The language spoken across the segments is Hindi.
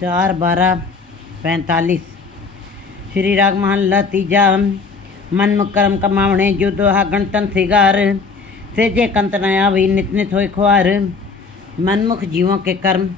4/12/45। श्री राग महान ल तीजा। मन मुकरम कमावणे जो दोहा गणतन सिगार, से जे कंत नया भी नित नित होए ख्वार। मनमुख जीवों के कर्म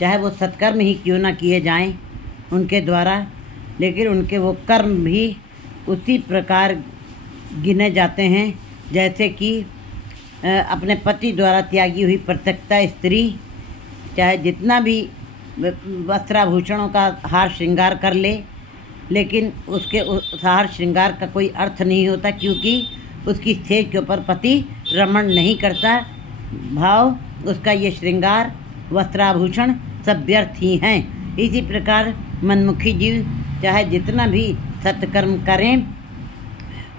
चाहे वो सत्कर्म ही क्यों ना किए जाएं उनके द्वारा, लेकिन उनके वो कर्म भी उसी प्रकार गिने जाते हैं जैसे कि अपने पति द्वारा त्यागी हुई परित्यक्ता स्त्री चाहे जितना भी वस्त्राभूषणों का हार श्रृंगार कर ले, लेकिन उसके उस हार श्रृंगार का कोई अर्थ नहीं होता, क्योंकि उसकी स्टेज के ऊपर पति रमण नहीं करता। भाव उसका ये श्रृंगार वस्त्राभूषण सब व्यर्थ ही हैं। इसी प्रकार मनमुखी जीव चाहे जितना भी सत्कर्म करें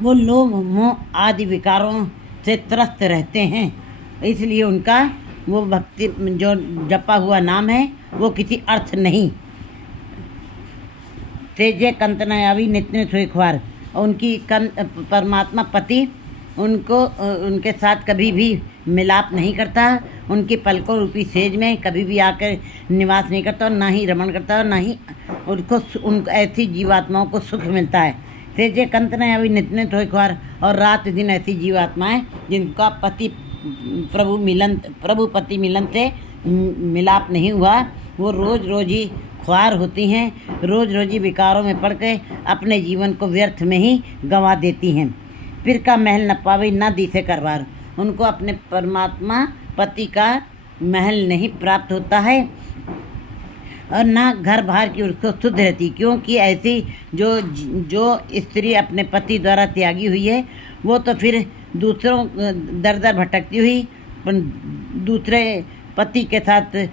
वो लोभ मोह आदि विकारों से त्रस्त रहते हैं, इसलिए उनका वो भक्ति जो जपा हुआ नाम है वो किसी अर्थ नहीं। तेजे कंतनयावी नित्य नित ख्वार, उनकी परमात्मा पति उनको उनके साथ कभी भी मिलाप नहीं करता, उनकी पलकों रूपी सेज में कभी भी आकर निवास नहीं करता और ना ही रमण करता और ना ही उन ऐसी जीवात्माओं को सुख मिलता है। तेजे कंतनयावी नित्य नित ख्वार, और रात दिन ऐसी जीवात्माएं जिनका पति प्रभु पति मिलन से मिलाप नहीं हुआ, वो रोज रोज ही ख्वार होती हैं, रोज रोज ही विकारों में पड़ के अपने जीवन को व्यर्थ में ही गंवा देती हैं। फिर का महल न पावे न दिसे करवार, उनको अपने परमात्मा पति का महल नहीं प्राप्त होता है और ना घर बाहर की उसको शुद्ध रहती, क्योंकि ऐसी जो स्त्री अपने पति द्वारा त्यागी हुई है वो तो फिर दूसरों दर दर भटकती हुई दूसरे पति के साथ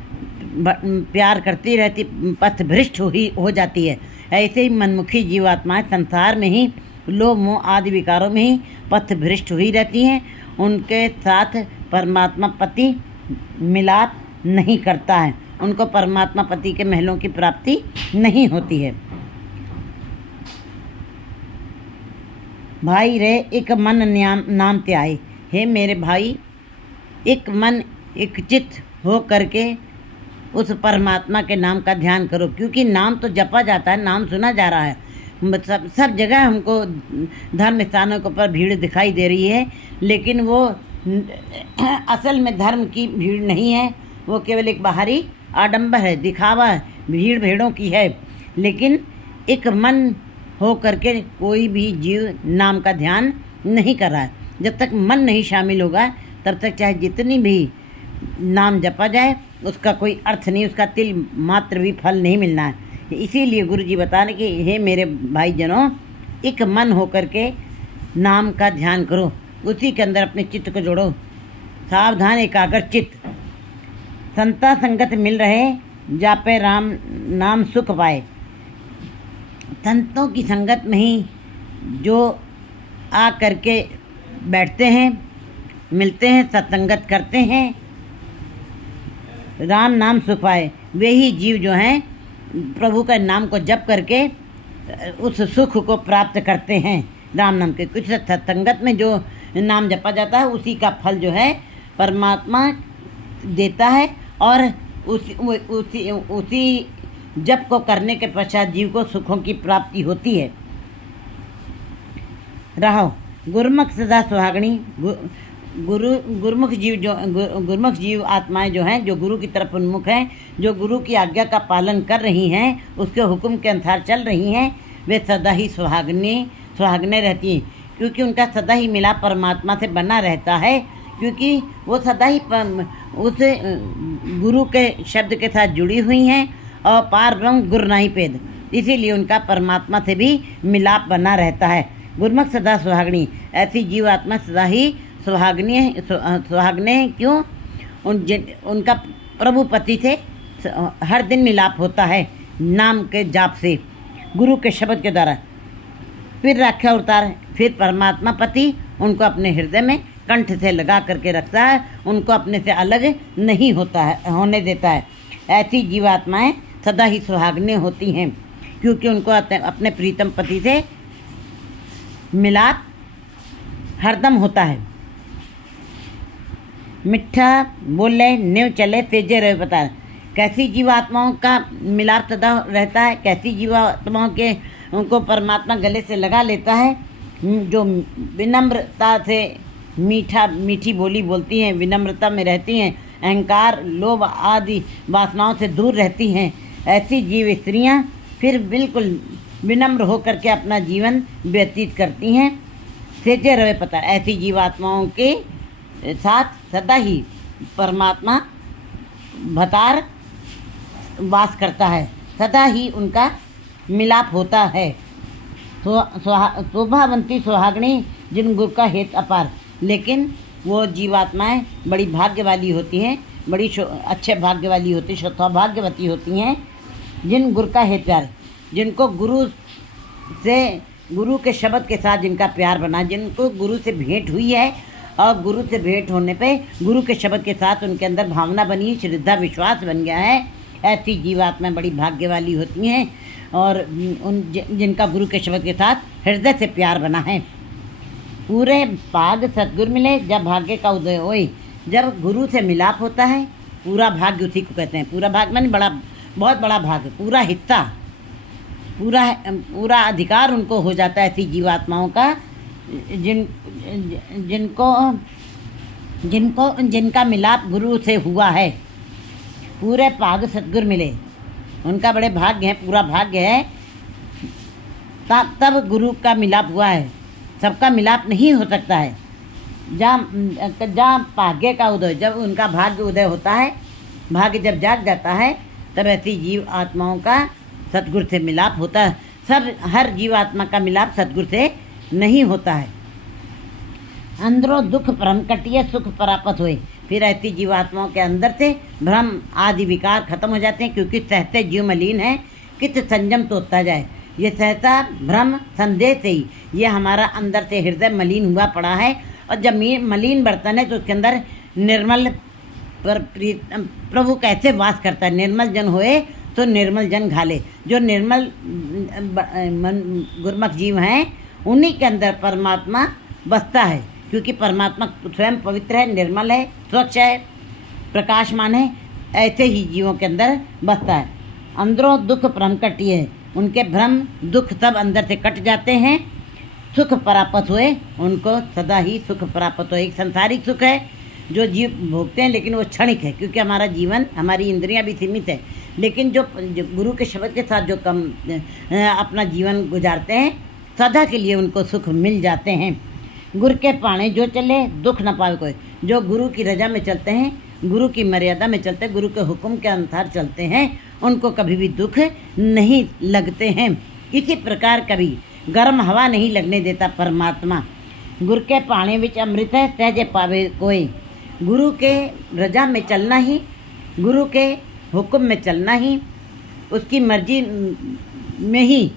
प्यार करती रहती, पथ भ्रष्ट हो जाती है। ऐसे ही मनमुखी जीवात्माएं संसार में ही लोभ मोह आदि विकारों में ही पथ भ्रष्ट हुई रहती हैं, उनके साथ परमात्मा पति मिलाप नहीं करता है, उनको परमात्मा पति के महलों की प्राप्ति नहीं होती है। भाई रे एक मन नाम त्याए, हे मेरे भाई एक मन एक चित्त हो करके उस परमात्मा के नाम का ध्यान करो, क्योंकि नाम तो जपा जाता है, नाम सुना जा रहा है। सब जगह हमको धर्म स्थानों के ऊपर भीड़ दिखाई दे रही है, लेकिन वो असल में धर्म की भीड़ नहीं है, वो केवल एक बाहरी आडंबर है, दिखावा है, भीड़ भेड़ों की है। लेकिन एक मन हो करके कोई भी जीव नाम का ध्यान नहीं कर रहा है। जब तक मन नहीं शामिल होगा तब तक चाहे जितनी भी नाम जपा जाए उसका कोई अर्थ नहीं, उसका तिल मात्र भी फल नहीं मिलना है। इसीलिए गुरु जी बता रहे कि हे मेरे भाईजनों, एक मन हो करके नाम का ध्यान करो, उसी के अंदर अपने चित्त को जोड़ो। सावधान एकाग्र चित्त, संता संगत मिल रहे, जापे राम नाम सुख पाए। संतों की संगत में ही जो आ करके बैठते हैं, मिलते हैं, सत्संगत करते हैं, राम नाम सुख पाए, वे ही जीव जो हैं प्रभु का नाम को जप करके उस सुख को प्राप्त करते हैं। राम नाम के कुछ सत्संगत में जो नाम जपा जाता है उसी का फल जो है परमात्मा देता है, और उसी जप को करने के पश्चात जीव को सुखों की प्राप्ति होती है। रहो गुरुमुख सदा सुहागणी, गुरुमुख जीव आत्माएं जो हैं, जो गुरु की तरफ उन्मुख हैं, जो गुरु की आज्ञा का पालन कर रही हैं, उसके हुक्म के अनुसार चल रही हैं, वे सदा ही सुहागने रहती हैं, क्योंकि उनका सदा ही मिलाप परमात्मा से बना रहता है, क्योंकि वो सदा ही उस गुरु के शब्द के साथ जुड़ी हुई हैं और पार ब्रह्म गुर नहीं पेद, इसीलिए उनका परमात्मा से भी मिलाप बना रहता है। गुरुमुख सदा सुहागणी, ऐसी जीवात्मा सदा ही सुहागने क्यों? उनका प्रभु पति से हर दिन मिलाप होता है नाम के जाप से, गुरु के शब्द के द्वारा। फिर राख्या उतार, फिर परमात्मा पति उनको अपने हृदय में कंठ से लगा करके रखता है, उनको अपने से अलग नहीं होने देता है। ऐसी जीवात्माएं सदा ही सुहागने होती हैं, क्योंकि उनको अपने प्रीतम पति से मिलाप हरदम होता है। मिठा बोले न्यू चले तेजे रहे पता, कैसी जीवात्माओं का मिलाप सदा रहता है, कैसी जीवात्माओं के उनको परमात्मा गले से लगा लेता है, जो विनम्रता से मीठी बोली बोलती हैं, विनम्रता में रहती हैं, अहंकार लोभ आदि वासनाओं से दूर रहती हैं। ऐसी जीव स्त्रियां फिर बिल्कुल विनम्र होकर के अपना जीवन व्यतीत करती हैं। सेजे रवे पता, ऐसी जीवात्माओं के साथ सदा ही परमात्मा भतार वास करता है, सदा ही उनका मिलाप होता है। शोभावंती सुहागणी जिन गुरु का हेत अपार, लेकिन वो जीवात्माएं बड़ी भाग्य वाली होती हैं, बड़ी अच्छे भाग्य वाली होती, सौभाग्यवती होती हैं, जिन गुरु का हेत प्यार, जिनको गुरु के शब्द के साथ जिनका प्यार बना, जिनको गुरु से भेंट हुई है और गुरु से भेंट होने पे गुरु के शब्द के साथ उनके अंदर भावना बनी, श्रद्धा विश्वास बन गया है, ऐसी जीवात्माएं बड़ी भाग्य वाली होती हैं। और जिनका गुरु के शब्द के साथ हृदय से प्यार बना है। पूरे भाग सद्गुरु मिले जब भाग्य का उदय होए, जब गुरु से मिलाप होता है, पूरा भाग्य उसी को कहते हैं। पूरा भाग माने बहुत बड़ा भाग, पूरा हिस्सा, पूरा अधिकार उनको हो जाता है ऐसी जीवात्माओं का, जिनका मिलाप गुरु से हुआ है। पूरे भाग सद्गुरु मिले, उनका बड़े भाग्य है, पूरा भाग्य है, तब गुरु का मिलाप हुआ है। सबका मिलाप नहीं हो सकता है। जहाँ भाग्य का उदय, जब उनका भाग्य उदय होता है, भाग्य जब जाग जाता है, तब ऐसी जीव आत्माओं का सद्गुरु से मिलाप होता है। हर जीव आत्मा का मिलाप सद्गुरु से नहीं होता है। अंदरों दुख भ्रम कटिए सुख परापत हुए, फिर ऐसी जीवात्माओं के अंदर से भ्रम आदि विकार खत्म हो जाते हैं, क्योंकि सहते जीव मलिन है, कित संयम तो होता जाए। ये सहता भ्रम संदेह से ही ये हमारा अंदर से हृदय मलिन हुआ पड़ा है, और जब मलिन बर्तन है तो उसके अंदर निर्मल प्रभु कैसे वास करता है। निर्मल जन होए तो निर्मल जन घाले। जो निर्मल गुरमुख जीव हैं, उन्हीं के अंदर परमात्मा बसता है, क्योंकि परमात्मा स्वयं पवित्र है, निर्मल है, स्वच्छ है, प्रकाशमान है। ऐसे ही जीवों के अंदर बसता है। अंदरों दुख भ्रम कटिए है, उनके भ्रम दुख सब अंदर से कट जाते हैं। सुख प्राप्त हुए, उनको सदा ही सुख प्राप्त हो। एक संसारिक सुख है जो जीव भोगते हैं, लेकिन वो क्षणिक है, क्योंकि हमारा जीवन, हमारी इंद्रियां भी सीमित है। लेकिन जो गुरु के शब्द के साथ जो अपना जीवन गुजारते हैं, सदा के लिए उनको सुख मिल जाते हैं। गुरु के पाने जो चले दुख न पावे कोई। जो गुरु की रजा में चलते हैं, गुरु की मर्यादा में चलते हैं, गुरु के हुक्म के अनुसार चलते हैं, उनको कभी भी दुख नहीं लगते हैं। इसी प्रकार कभी गर्म हवा नहीं लगने देता परमात्मा। गुरु के पाने विच अमृत है सहजे पावे कोई। गुरु के रजा में चलना ही, गुरु के हुक्म में चलना ही, उसकी मर्जी में ही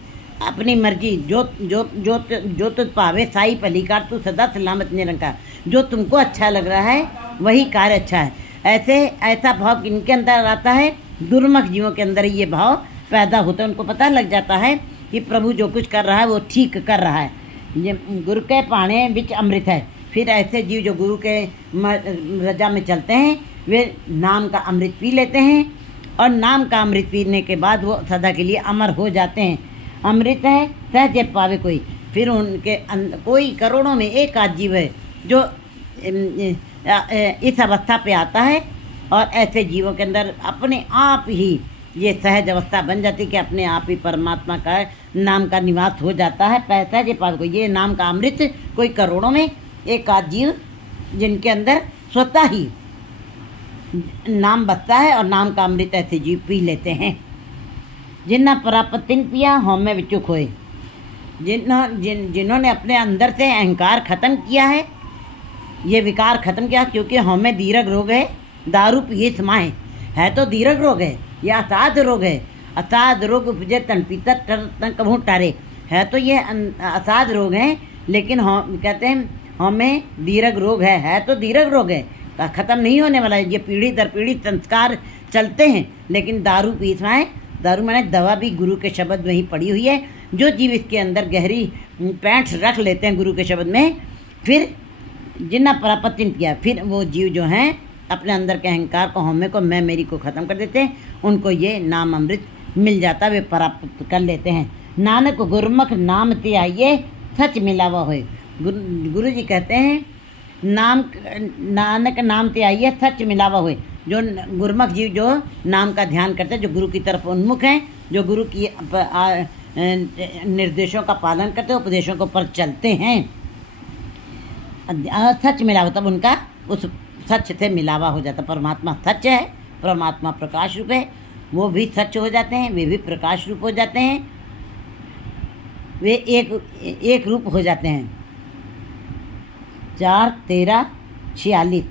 अपनी मर्जी जो तुझ पावे साई पलीकार, तू सदा सलामत निरंकार। जो तुमको अच्छा लग रहा है वही कार्य अच्छा है। ऐसा भाव इनके अंदर आता है, दुर्मुख जीवों के अंदर ये भाव पैदा होता है। उनको पता लग जाता है कि प्रभु जो कुछ कर रहा है वो ठीक कर रहा है। ये गुरु के पाने बिच अमृत है। फिर ऐसे जीव जो गुरु के रजा में चलते हैं, वे नाम का अमृत पी लेते हैं, और नाम का अमृत पीने के बाद वो सदा के लिए अमर हो जाते हैं। अमृत है सहजे पावे कोई। फिर उनके कोई करोड़ों में एक आध जीव है जो इस अवस्था पे आता है, और ऐसे जीवों के अंदर अपने आप ही ये सहज अवस्था बन जाती है कि अपने आप ही परमात्मा का नाम का निवास हो जाता है। पैसा जे पावे कोई, ये नाम का अमृत कोई करोड़ों में एक आध जीव जिनके अंदर स्वतः ही नाम बसता है, और नाम का अमृत ऐसे जीव पी लेते हैं। जिन्ना परापतिन पिया हौमे विचु खोए। जिन्होंने अपने अंदर से अहंकार खत्म किया है, ये विकार खत्म किया, क्योंकि हौमे दीर्घ रोग है, दारू पिए समाए। है तो दीर्घ रोग है, यह असाध रोग है। असाध रोग उपजे तन पीता तन कभू टारे। है तो ये असाध रोग है, लेकिन कहते हैं हमें दीर्घ रोग है तो दीर्घ रोग है, ख़त्म नहीं होने वाला है। ये पीढ़ी दर पीढ़ी संस्कार चलते हैं, लेकिन दारू पीसवाएँ। दारू माने दवा भी गुरु के शब्द में ही पड़ी हुई है। जो जीव इसके अंदर गहरी पैंठ रख लेते हैं गुरु के शब्द में, फिर जिन्ना परापतिन किया, फिर वो जीव जो हैं अपने अंदर के अहंकार को, हमें को, मैं मेरी को ख़त्म कर देते हैं, उनको ये नाम अमृत मिल जाता, वे प्राप्त कर लेते हैं। नानक गुरमुख नाम त्याइए सच मिलावा होए। गुरु जी कहते हैं नानक नाम त्याइए सच मिलावा हुए। जो गुरमुख जीव जो नाम का ध्यान करते हैं, जो गुरु की तरफ उन्मुख हैं, जो गुरु की निर्देशों का पालन करते हैं, उपदेशों के ऊपर चलते हैं, सच मिलावा, तब उनका उस सच से मिलावा हो जाता। परमात्मा सच है, परमात्मा प्रकाश रूप है, वो भी सच हो जाते हैं, वे भी प्रकाश रूप हो जाते हैं, वे एक रूप हो जाते हैं। 4, 13, 46